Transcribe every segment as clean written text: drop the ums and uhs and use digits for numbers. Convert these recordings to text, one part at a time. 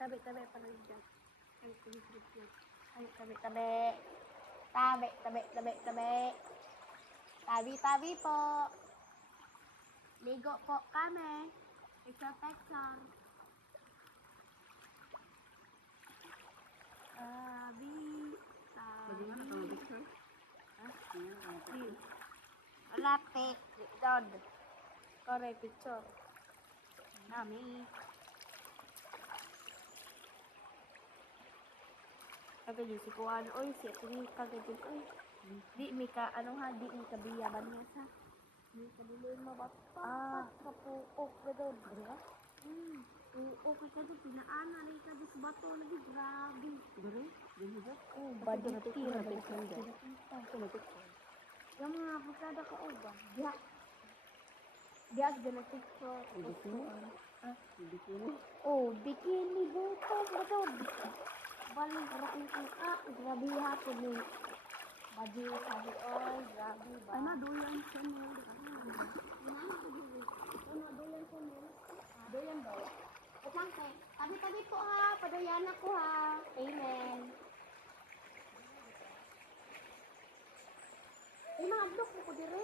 Tabi-tabi parang dyan. Ay, tumisip na. Ay, tabi-tabi. Tabi-tabi. Tabi-tabi po. Ligo po kami. Picture. Tabi. Malati. Doon. Correct, picture. Nami. Kagad yung si Kuan. Oy, siya tingin kagad yung. Oy. Di, mika, ano ha, di, mika biyaban niya sa. Mika diluin mo ba? Kapukok ka doon. Diba? Okay ka doon. Pinaana na ka doon sa bato. Lagi, grabe. Gari? Diba? Oh, badiki. Yung mga abukada ka, oh, ba? Diyak, dyan na picture. Bikini? Oh, bikini buto. Doon. Baling karain ko. Grabe hapon ni. Badi, sabi, oy, grabe ba? Ano, doyan channel. Doyan daw. At lang, te. Tabi-tabi po ha. Padoyan ako ha. Amen. Ay, mga blok mo ko dire.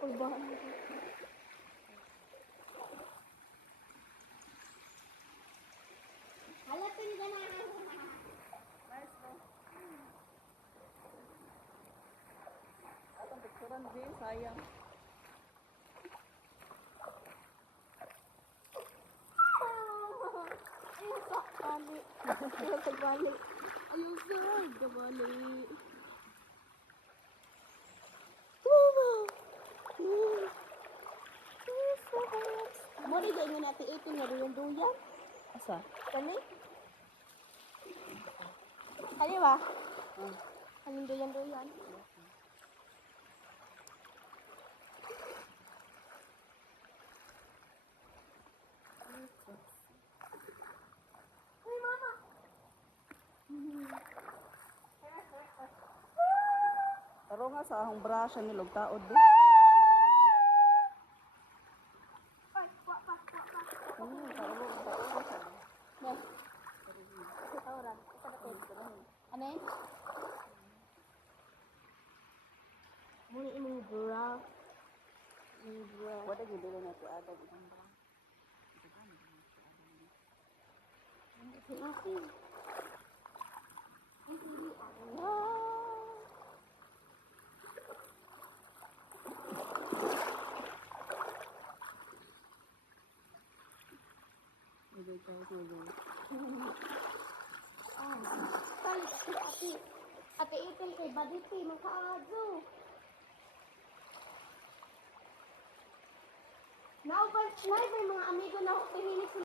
Kulbahan mo. Halat ko nila na. Atong picturean din, sayang. Bali. Tagbali. Ayun sir, gabali. Mori dahil nga natin ito nga rin duyan. Asa? Kani? Kani ba? Kaning duyan. Ay, mama! Taro nga sa ahong brasya ni Lugtaod din. Ay, wa pa. Yes. Tawran. Isa na pwede. Ano yun? Muna imong bra. Wala gid dili na ti ada gid ang bra. Okay. Ate itil kay baditi makaadyo. Nauban, may mga amigo na ako